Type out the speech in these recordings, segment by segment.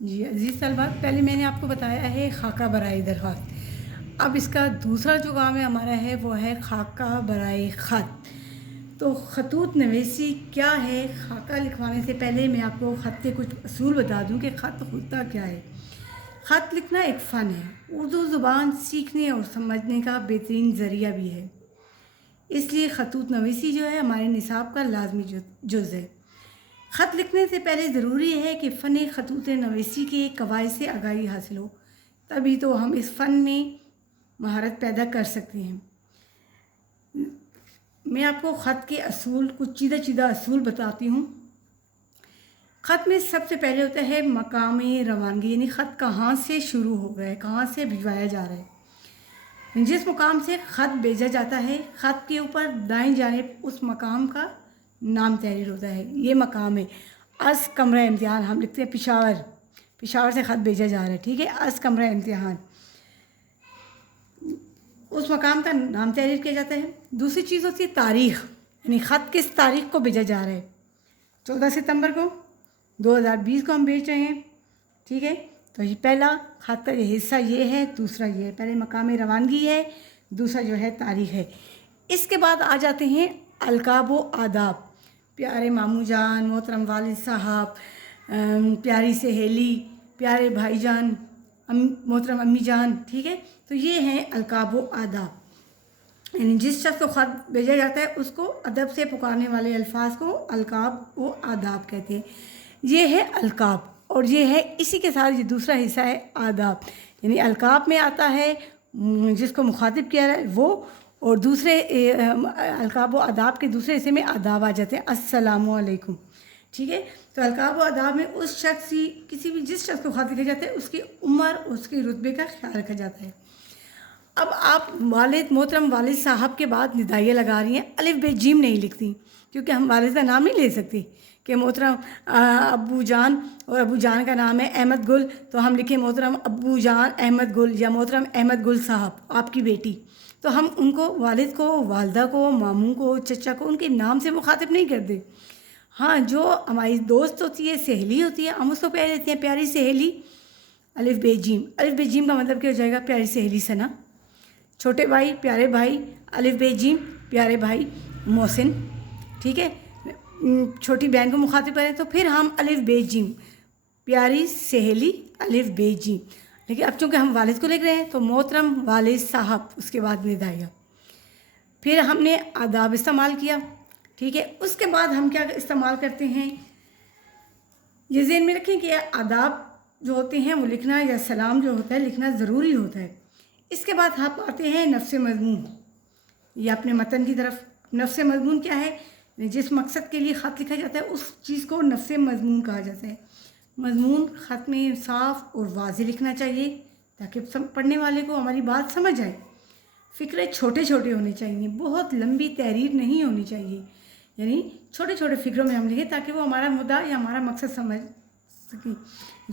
جی عزیز طلباء، پہلے میں نے آپ کو بتایا ہے خاکہ برائے درخواست۔ اب اس کا دوسرا جو کام ہے ہمارا ہے وہ ہے خاکہ برائے خط۔ تو خطوط نویسی کیا ہے؟ خاکہ لکھوانے سے پہلے میں آپ کو خط کے کچھ اصول بتا دوں کہ خط ہوتا کیا ہے۔ خط لکھنا ایک فن ہے، اردو زبان سیکھنے اور سمجھنے کا بہترین ذریعہ بھی ہے، اس لیے خطوط نویسی جو ہے ہمارے نصاب کا لازمی جز ہے۔ خط لکھنے سے پہلے ضروری ہے کہ فن خطوط نویسی کے قواعد سے آگاہی حاصل ہو، تبھی تو ہم اس فن میں مہارت پیدا کر سکتے ہیں۔ میں آپ کو خط کے اصول، کچھ چیدہ اصول بتاتی ہوں۔ خط میں سب سے پہلے ہوتا ہے مقام روانگی، یعنی خط کہاں سے شروع ہو رہا ہے، کہاں سے بھجوایا جا رہا ہے۔ جس مقام سے خط بھیجا جاتا ہے، خط کے اوپر دائیں جانب اس مقام کا نام تحریر ہوتا ہے، یہ مقام ہے۔ از کمرہ امتحان ہم لکھتے ہیں پشاور سے خط بھیجا جا رہا ہے، ٹھیک ہے، از کمرہ امتحان، اس مقام کا نام تحریر کیا جاتا ہے۔ دوسری چیز ہوتی ہے تاریخ، یعنی خط کس تاریخ کو بھیجا جا رہا ہے۔ 14 ستمبر کو 2020 کو ہم بھیج رہے ہیں، ٹھیک ہے۔ تو یہ پہلا خط کا یہ حصہ یہ ہے، دوسرا یہ ہے، پہلے مقام روانگی ہے، دوسرا جو ہے تاریخ ہے۔ اس کے بعد آ جاتے ہیں القاب و آداب، پیارے ماموں جان، محترم والد صاحب، پیاری سہیلی، پیارے بھائی جان، محترم امی جان، ٹھیک ہے۔ تو یہ ہیں القاب و آداب، یعنی جس شخص کو خط بھیجا جاتا ہے اس کو ادب سے پکارنے والے الفاظ کو القاب و آداب کہتے ہیں۔ یہ ہے القاب، اور یہ ہے اسی کے ساتھ یہ دوسرا حصہ ہے آداب، یعنی القاب میں آتا ہے جس کو مخاطب کیا ہے وہ، اور دوسرے القاب و آداب کے دوسرے حصے میں آداب آ جاتے ہیں، السلام علیکم، ٹھیک ہے۔ تو القاب و آداب میں اس شخص کی، کسی بھی جس شخص کو خط لکھا جاتا ہے اس کی عمر، اس کی رتبے کا خیال رکھا جاتا ہے۔ اب آپ محترم والد صاحب کے بعد ندائیاں لگا رہی ہیں، الف بے جیم نہیں لکھتی، کیونکہ ہم والد کا نام نہیں لے سکتے کہ محترم ابو جان، اور ابو جان کا نام ہے احمد گل، تو ہم لکھیں محترم ابو جان احمد گل یا محترم احمد گل صاحب آپ کی بیٹی، تو ہم ان کو، والد کو، والدہ کو، ماموں کو، چچا کو، ان کے نام سے مخاطب نہیں کرتے۔ ہاں، جو ہماری دوست ہوتی ہے، سہیلی ہوتی ہے، ہم اس کو کہہ دیتے ہیں پیاری سہیلی، الف بے جیم۔ الف بے جیم کا مطلب کیا ہو جائے گا؟ پیاری سہیلی ثنا۔ چھوٹے بھائی، پیارے بھائی، الف بے جیم، پیارے بھائی محسن، ٹھیک ہے۔ چھوٹی بہن کو مخاطب کریں تو پھر ہم الف بے جیم، پیاری سہیلی، الف بے جیم۔ لیکن اب چونکہ ہم والد کو لکھ رہے ہیں تو محترم والد صاحب، اس کے بعد ندائیہ، پھر ہم نے آداب استعمال کیا، ٹھیک ہے۔ اس کے بعد ہم کیا استعمال کرتے ہیں، یہ ذہن میں رکھیں کہ آداب جو ہوتے ہیں وہ لکھنا، یا سلام جو ہوتا ہے لکھنا ضروری ہوتا ہے۔ اس کے بعد ہم آتے ہیں نفس مضمون، یا اپنے متن کی طرف۔ نفس مضمون کیا ہے؟ جس مقصد کے لیے خط لکھا جاتا ہے اس چیز کو نفس مضمون کہا جاتا ہے۔ مضمون خط میں صاف اور واضح لکھنا چاہیے تاکہ پڑھنے والے کو ہماری بات سمجھ آئے۔ فکرے چھوٹے چھوٹے ہونے چاہیے، بہت لمبی تحریر نہیں ہونی چاہیے، یعنی چھوٹے چھوٹے فکروں میں ہم لکھیں تاکہ وہ ہمارا مدعا یا ہمارا مقصد سمجھ سکیں۔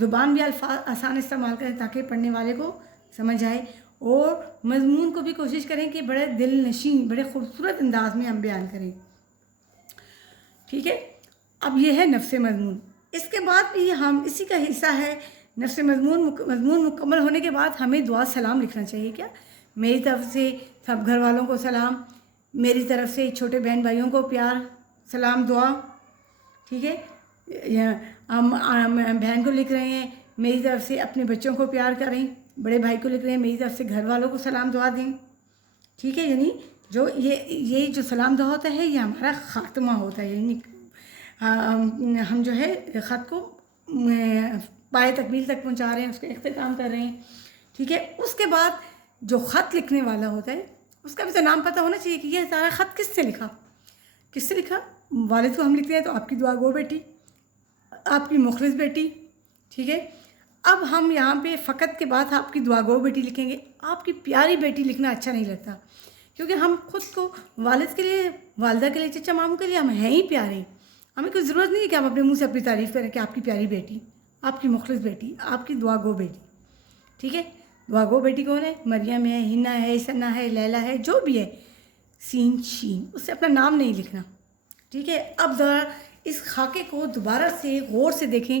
زبان بھی الفاظ آسان استعمال کریں تاکہ پڑھنے والے کو سمجھ آئے، اور مضمون کو بھی کوشش کریں کہ بڑے دل نشین، بڑے خوبصورت انداز میں ہم بیان کریں، ٹھیک ہے۔ اب یہ ہے نفس مضمون۔ اس کے بعد بھی ہم اسی کا حصہ ہے نفس مضمون مکمل ہونے کے بعد ہمیں دعا سلام لکھنا چاہیے۔ کیا؟ میری طرف سے سب گھر والوں کو سلام، میری طرف سے چھوٹے بہن بھائیوں کو پیار، سلام، دعا، ٹھیک ہے۔ ہم بہن کو لکھ رہے ہیں میری طرف سے اپنے بچوں کو پیار کریں، بڑے بھائی کو لکھ رہے ہیں میری طرف سے گھر والوں کو سلام دعا دیں، ٹھیک ہے۔ یعنی جو یہ جو سلام دعا ہوتا ہے یہ ہمارا خاتمہ ہوتا ہے، یعنی ہم جو ہے خط کو پائے تکمیل تک پہنچا رہے ہیں، اس کا اختتام کر رہے ہیں، ٹھیک ہے۔ اس کے بعد جو خط لکھنے والا ہوتا ہے اس کا بھی تو نام پتہ ہونا چاہیے کہ یہ سارا خط کس سے لکھا، کس سے لکھا۔ والد کو ہم لکھتے ہیں تو آپ کی دعا گو بیٹی، آپ کی مخلص بیٹی، ٹھیک ہے۔ اب ہم یہاں پہ فقط کے بعد آپ کی دعا گو بیٹی لکھیں گے، آپ کی پیاری بیٹی لکھنا اچھا نہیں لگتا، کیونکہ ہم خود کو والد کے لیے، والدہ کے لیے، چچا ماموں کے لیے ہم ہیں ہی پیارے، ہمیں کوئی ضرورت نہیں ہے کہ ہم اپنے منہ سے اپنی تعریف کریں کہ آپ کی پیاری بیٹی، آپ کی مخلص بیٹی، آپ کی دعا گو بیٹی، ٹھیک ہے۔ دعا گو بیٹی کون ہے؟ مریم ہے، ہنا ہے، ثنا ہے، لیلا ہے، جو بھی ہے، سین شین، اس سے اپنا نام نہیں لکھنا، ٹھیک ہے۔ اب ذرا اس خاکے کو دوبارہ سے غور سے دیکھیں